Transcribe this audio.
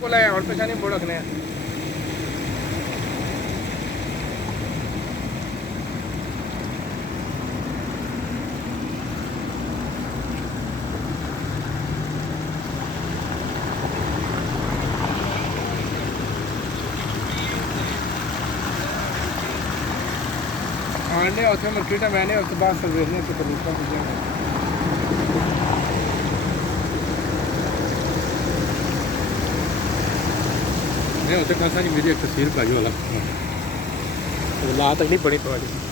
ਕੋਲ ਹੈ ਹੁਣ ਪਛਾਣੀ ਮੋੜ ਰੱਖਨੇ ਆ ਆਂਡੇ ਉੱਥੇ ਮਾਰਕੀਟ ਮੈਨੇ ਉਸ ਤੋਂ ਬਾਅਦ ਫਿਰ ਵੇਖਨੇ ਕਿ ਪਰੂਪਾ ਪੁੱਜੇਗਾ नहीं होते कौन सा नहीं मेरी एक तस्वीर बाजू वाला ला तक नहीं पड़ी पड़ी